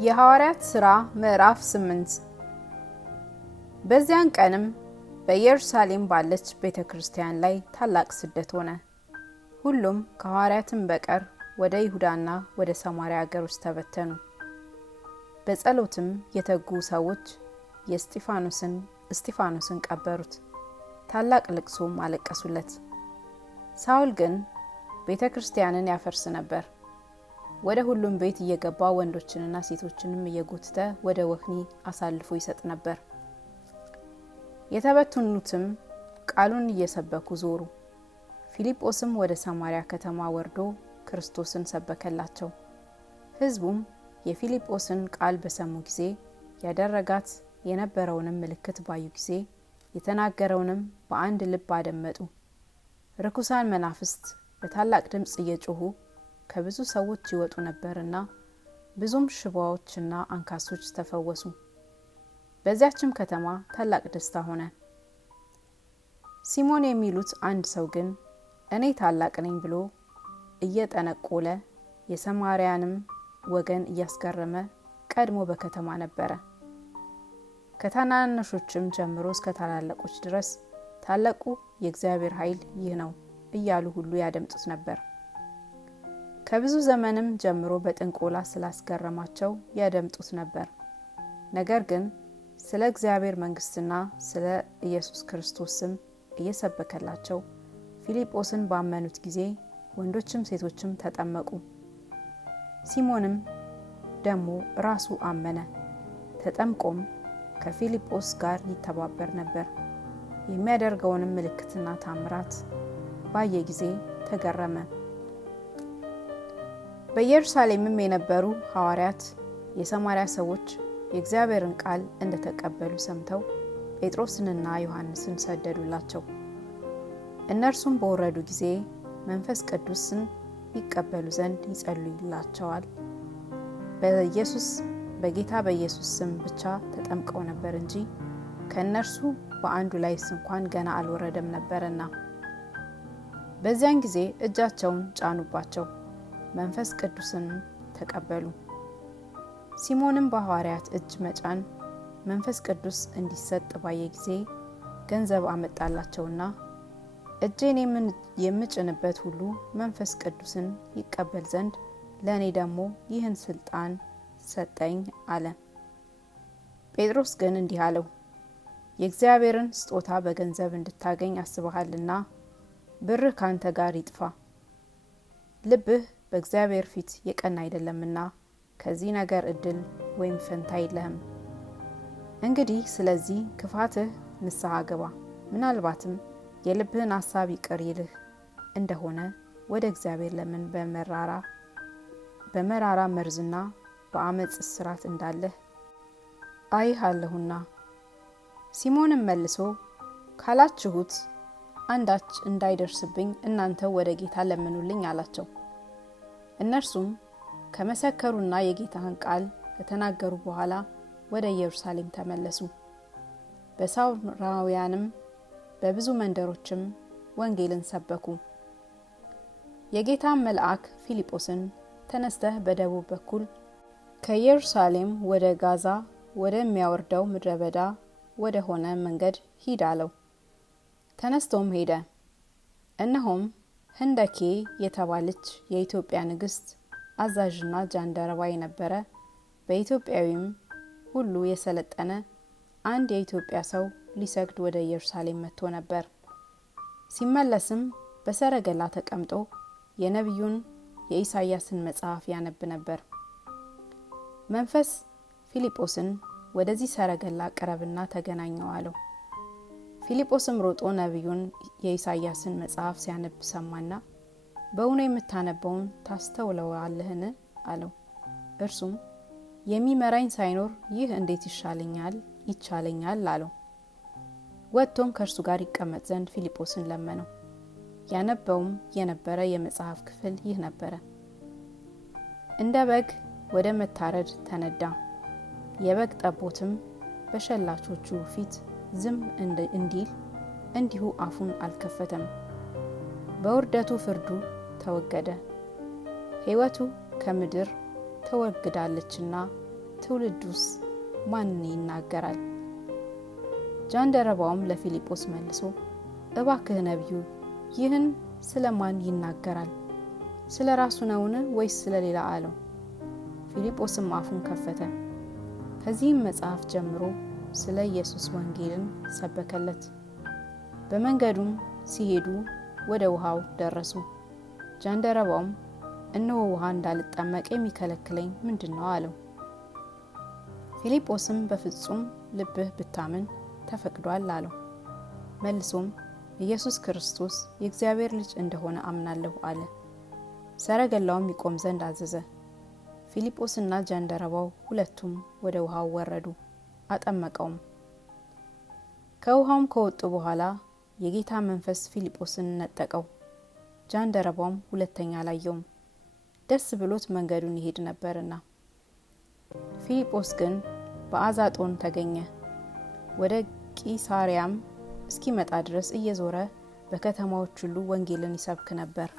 የሐዋርያት ሥራ ምዕራፍ 8። በዚያን ቀንም በኢየሩሳሌም ባለች ቤተክርስቲያን ላይ ታላቅ ስደት ሆነ። ሁሉም ከሐዋርያትም በቀር ወደ ይሁዳና ወደ ሰማርያ አገሮች ተበተኑ። በጸሎትም የተጉ ሰዎች እስጢፋኖስን ቀበሩት፣ ታላቅ ልቅሶም አለቀሱለት። ሳውል ግን ቤተክርስቲያንን ያፈርስ ነበር። ወደ ሁሉም ቤት እየገባ ወንዶችንና ሴቶችንም እየጎተተ ወደ ወህኒ አሳልፎ ይሰጥ ነበር። የተበተኑትም ቃሉን እየሰበኩ ዞሩ። ፊልጶስም ወደ ሰማርያ ከተማ ወርዶ ክርስቶስን ሰበከላቸው። ሕዝቡም የፊልጶስን ቃል በሰሙ ጊዜ ያደረጋት የነበረውንም ምልክት ባዩ ጊዜ የተናገረውንም በአንድ ልብ አደመጡ። ርኩሳን መናፍስት በታላቅ ድምፅ እየጮሁ ከብዙ ሰዎች ይወጡ ነበርና ብዙም ሽባዎችና አንካሶች ተፈወሱ። በዚያችም ከተማ ታላቅ ደስታ ሆነ። ሲሞን የሚሉት አንድ ሰው ግን እኔ ታላቅ ነኝ ብሎ እየጠነቆለ የሰማርያንም ወገን እያስገረመ ቀድሞ በከተማ ነበረ። ከታናናሾችም ጀምሮ እስከ ታላላቆች ድረስ ታላቁ የእግዚአብሔር ኃይል ይህ ነው እያሉ ሁሉ ያደምጡት ነበር። ከብዙ ዘመንም ጀምሮ በጥንቆላ ስላስገረማቸው ያደምጡት ነበር። ነገር ግን ስለ እግዚአብሔር መንግስትና ስለ ኢየሱስ ክርስቶስ ስም እየሰበከላቸው ፊልጶስን ባመኑት ጊዜ ወንዶችም ሴቶችም ተጠመቁ። ሲሞንም ደግሞ ራሱ አመነ፣ ተጠምቆም ከፊልጶስ ጋር ይተባበር ነበር። የሚያደርገውንም ምልክትና ታምራት ባየ ጊዜ ተገረመ። በኢየሩሳሌምም የነበሩ ሐዋርያት የሰማርያ ሰዎች የእግዚአብሔርን ቃል እንደተቀበሉ ሰምተው ጴጥሮስንና ዮሐንስን ሰደዱላቸው። እነርሱም በወረዱ ጊዜ መንፈስ ቅዱስን ይቀበሉ ዘንድ ይጸልዩላቸዋል። በጌታ በኢየሱስ ስም ብቻ ተጠምቀው ነበር እንጂ ከእነርሱ በአንዱ ላይ እንኳን ገና አልወረደም ነበርና። በዚያን ጊዜ እጃቸውን ጫኑባቸው፣ መንፈስ ቅዱስን ተቀበሉ። ሲሞንም በሐዋርያት እጅ መጫን መንፈስ ቅዱስ እንዲሰጥ ባየ ጊዜ ገንዘብ አመጣላቸውና እጄን የምጭንበት ሁሉ መንፈስ ቅዱስን ይቀበል ዘንድ ለእኔ ደግሞ ይህን ስልጣን ሰጠኝ አለ። ጴጥሮስ ግን እንዲህ አለው፣ የእግዚአብሔርን ስጦታ በገንዘብ እንድታገኝ አስበሃልና ብርህ ካንተ ጋር ይጥፋ። ልብህ በእግዚአብሔር ፊት የቀና አይደለምና ከዚህ ነገር እድል ወይም ፈንታ የለህም። እንግዲህ ስለዚህ ክፋትህ ንስሐ ግባ። ምናልባትም የልብህን ሐሳብ ይቅር ይልህ እንደሆነ ወደ እግዚአብሔር ለምን በመራራ መርዝና በአመፅ እስራት እንዳለህ አይሃለሁና። ሲሞንም መልሶ ካላችሁት አንዳች እንዳይደርስብኝ እናንተ ወደ ጌታ ለምኑልኝ አላቸው። እነርሱም ከመሰከሩና የጌታን ቃል ከተናገሩ በኋላ ወደ ኢየሩሳሌም ተመለሱ። በሳምራውያንም በብዙ መንደሮችም ወንጌልን ሰበኩ። የጌታን መልአክ ፊልጶስን ተነስተህ በደቡብ በኩል ከኢየሩሳሌም ወደ ጋዛ ወደሚያወርደው ምድረ በዳ ወደ ሆነ መንገድ ሂድ አለው። ተነስቶም ሄደ። እነሆም ህንደኬ የተባለች የኢትዮጵያ ንግስት አዛዥና ጃንደረባ የነበረ በኢትዮጵያዊም ሁሉ የሰለጠነ አንድ የኢትዮጵያ ሰው ሊሰግድ ወደ ኢየሩሳሌም መጥቶ ነበር። ሲመለስም በሰረገላ ተቀምጦ የነቢዩን የኢሳይያስን መጽሐፍ ያነብ ነበር። መንፈስ ፊልጶስን ወደዚህ ሰረገላ ቅረብና ተገናኘው አለው። ፊልጶስም ሮጦ ነቢዩን የኢሳይያስን መጽሐፍ ሲያነብ ሰማና በእውኑ የምታነበውን ታስተውለዋለህን አለው። እርሱም የሚመራኝ ሳይኖር ይህ እንዴት ይቻለኛል አለው። ወጥቶም ከእርሱ ጋር ይቀመጥ ዘንድ ፊልጶስን ለመነው። ያነበውም የነበረ የመጽሐፍ ክፍል ይህ ነበረ። እንደ በግ ወደ መታረድ ተነዳ፣ የበግ ጠቦትም በሸላቾቹ ፊት ዝም እንዲል እንዲሁ አፉን አልከፈተም። በውርደቱ ፍርዱ ተወገደ፣ ሕይወቱ ከምድር ተወግዳለችና ትውልዱስ ማን ይናገራል? ጃንደረባውም ለፊልጶስ መልሶ እባክህ ነቢዩ ይህን ስለማን ይናገራል? ስለ ራሱ ነውን ወይስ ስለ ሌላ አለው። ፊልጶስም አፉን ከፈተ። ከዚህም መጽሐፍ ጀምሮ ስለ ኢየሱስ ወንጌልን ሰበከለት። በመንገዱም ሲሄዱ ወደ ውሃው ደረሱ። ጃንደረባውም እነሆ ውሃ እንዳልጠመቅ የሚከለክለኝ ምንድነው አለው። ፊልጶስም በፍጹም ልብህ ብታምን ተፈቅዷል አለው። መልሶም ኢየሱስ ክርስቶስ የእግዚአብሔር ልጅ እንደሆነ አምናለሁ አለ። ሰረገላውም ይቆም ዘንድ አዘዘ። ፊልጶስና ጃንደረባው ሁለቱም ወደ ውሃው ወረዱ፣ አጠመቀውም። ከውሃውም ከወጡ በኋላ የጌታ መንፈስ ፊልጶስን ነጠቀው። ጃንደረባውም ሁለተኛ አላየውም፣ ደስ ብሎት መንገዱን ይሄድ ነበርና። ፊልጶስ ግን በአዛጦን ተገኘ። ወደ ቂሳሪያም እስኪመጣ ድረስ እየዞረ በከተማዎች ሁሉ ወንጌልን ይሰብክ ነበር።